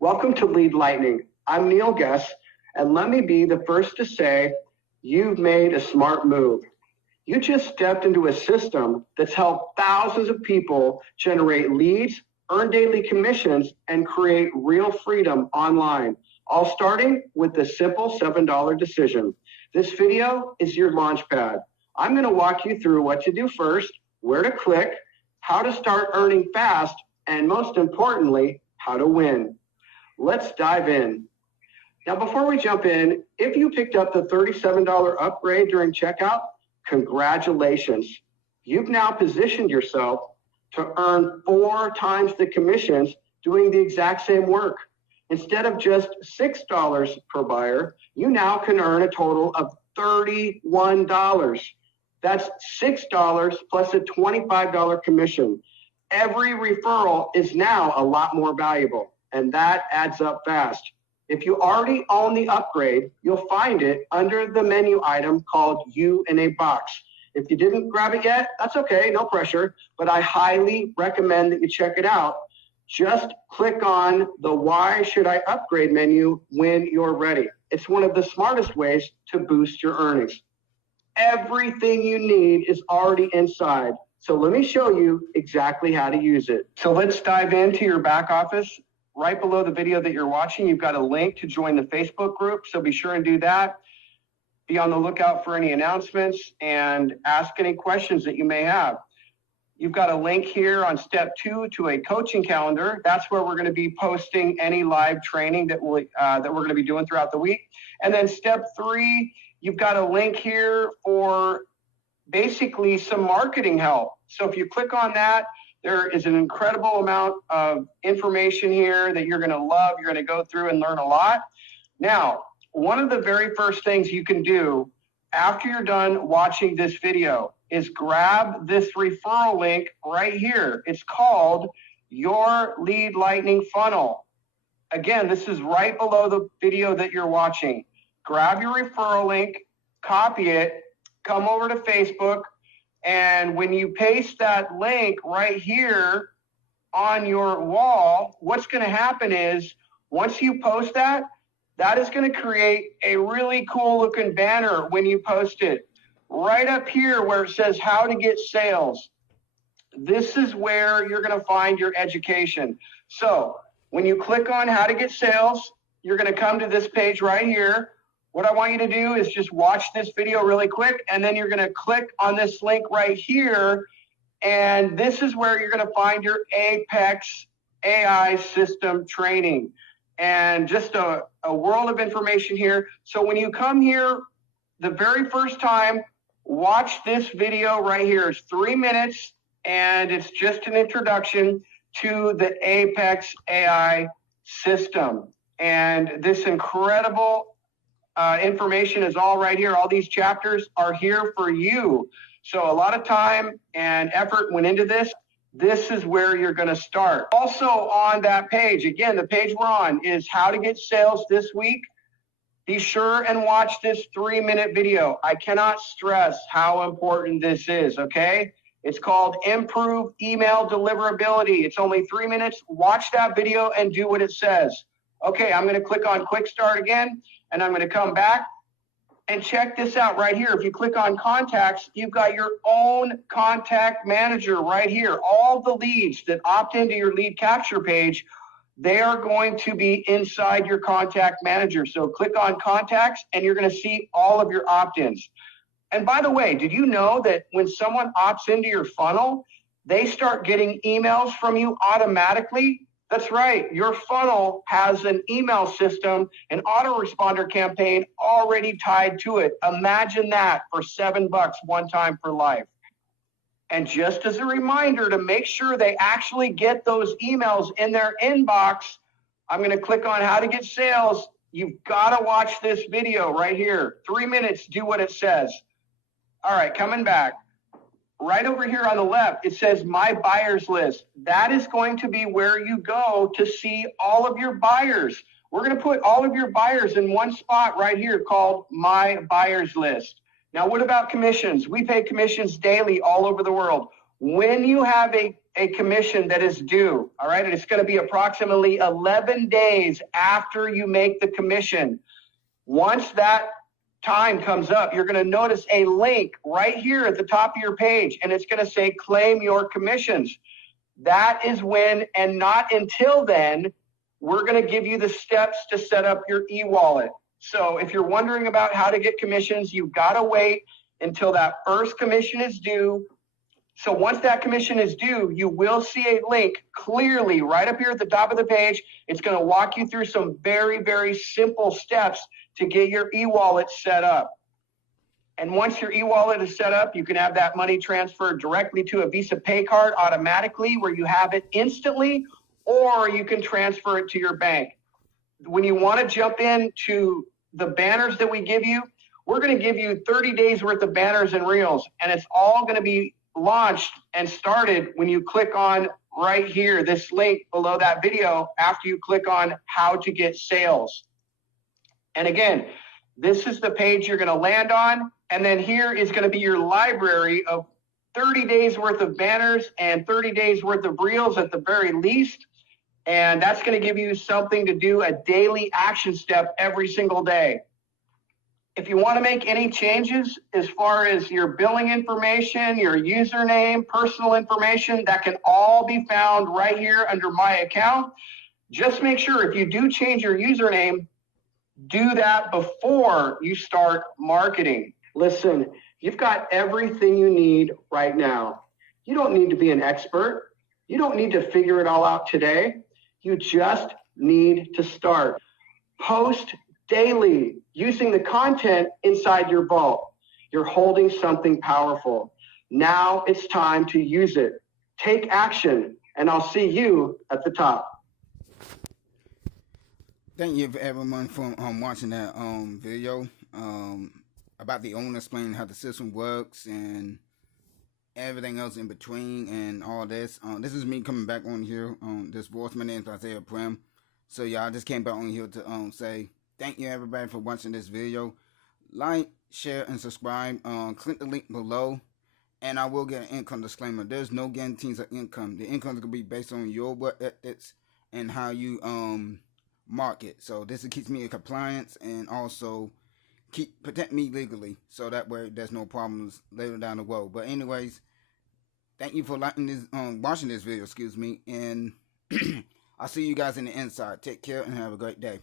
Welcome to Lead Lightning. I'm Neil Guess, and let me be the first to say you've made a smart move. You just stepped into a system that's helped thousands of people generate leads, earn daily commissions, and create real freedom online, all starting with the simple $7 decision. This video is your launch pad. I'm going to walk you through what to do first, where to click, how to start earning fast, and most importantly, how to win. Let's dive in. Now, before we jump in, if you picked up the $37 upgrade during checkout, congratulations. You've now positioned yourself to earn 4 times the commissions doing the exact same work. Instead of just $6 per buyer, you now can earn a total of $31. That's $6 plus a $25 commission. Every referral is now a lot more valuable, and that adds up fast. If you already own the upgrade, you'll find it under the menu item called You in a Box. If you didn't grab it yet, that's okay, no pressure, but I highly recommend that you check it out. Just click on the Why Should I Upgrade menu when you're ready. It's one of the smartest ways to boost your earnings. Everything you need is already inside. So let me show you exactly how to use it. So let's dive into your back office. Right below the video that you're watching, you've got a link to join the Facebook group. So be sure and do that. Be on the lookout for any announcements and ask any questions that you may have. You've got a link here on step 2 to a coaching calendar. That's where we're going to be posting any live training that we're going to be doing throughout the week. And then step 3, you've got a link here for basically some marketing help. So if you click on that, there is an incredible amount of information here that you're going to love. You're going to go through and learn a lot. Now, one of the very first things you can do after you're done watching this video is grab this referral link right here. It's called Your Lead Lightning Funnel. Again, this is right below the video that you're watching. Grab your referral link, copy it, come over to Facebook, and when you paste that link right here on your wall, what's going to happen is once you post that, that is going to create a really cool looking banner when you post it. Right up here where it says how to get sales. This is where you're going to find your education. So when you click on how to get sales, you're going to come to this page right here. What I want you to do is just watch this video really quick, and then you're going to click on this link right here, and this is where you're going to find your Apex AI system training. And just a world of information here. So when you come here the very first time, watch this video right here. It's 3 minutes, and it's just an introduction to the Apex AI system. And this incredible information is all right here. All these chapters are here for you. So a lot of time and effort went into this. This is where you're going to start. Also on that page, again, the page we're on is how to get sales this week. Be sure and watch this 3-minute video. I cannot stress how important this is, okay? It's called Improve Email Deliverability. It's only 3 minutes. Watch that video and do what it says. Okay, I'm going to click on Quick Start again, and I'm going to come back and check this out right here. If you click on Contacts, you've got your own contact manager right here. All the leads that opt into your lead capture page, they are going to be inside your contact manager. So click on Contacts, and you're going to see all of your opt-ins. And by the way, did you know that when someone opts into your funnel, they start getting emails from you automatically? That's right. Your funnel has an email system, an autoresponder campaign already tied to it. Imagine that for $7 one time for life. And just as a reminder to make sure they actually get those emails in their inbox, I'm going to click on how to get sales. You've got to watch this video right here. 3 minutes, do what it says. All right, coming back. Right over here on the left, it says My Buyers List. That is going to be where you go to see all of your buyers. We're going to put all of your buyers in one spot right here called My Buyers List. Now, what about commissions? We pay commissions daily all over the world. When you have a a commission that is due, all right? And it's going to be approximately 11 days after you make the commission. Once that time comes up, you're going to notice a link right here at the top of your page, and it's going to say claim your commissions. That is when, and not until then, we're going to give you the steps to set up your e-wallet. So if you're wondering about how to get commissions, you've got to wait until that first commission is due. So once that commission is due, you will see a link clearly right up here at the top of the page. It's going to walk you through some very, very simple steps to get your e-wallet set up. And once your e-wallet is set up, you can have that money transferred directly to a Visa Pay card automatically where you have it instantly, or you can transfer it to your bank. When you want to jump into the banners that we give you, we're going to give you 30 days worth of banners and reels, and it's all going to be launched and started when you click on right here, this link below that video, after you click on how to get sales. And again, this is the page you're going to land on, and then here is going to be your library of 30 days worth of banners and 30 days worth of reels at the very least. And that's going to give you something to do, a daily action step every single day. If you want to make any changes as far as your billing information, your username, personal information, that can all be found right here under my account. Just make sure if you do change your username, do that before you start marketing. Listen, you've got everything you need right now. You don't need to be an expert. You don't need to figure it all out today. You just need to start. Post daily using the content inside your vault. You're holding something powerful. Now it's time to use it. Take action, and I'll see you at the top. Thank you everyone for watching that video about the owner, explaining how the system works and everything else in between and all this. This is me coming back on here. This voice, my name is Isaiah Prim. So yeah, I just came back on here to say thank you everybody for watching this video. Like, share, and subscribe. Click the link below, and I will get an income disclaimer. There's no guarantees of income. The income is gonna be based on your work ethics and how you market. So this keeps me in compliance and also protect me legally, so that way there's no problems later down the road. But anyways, thank you for liking this, watching this video, excuse me, and I'll see you guys in the inside. Take care and have a great day.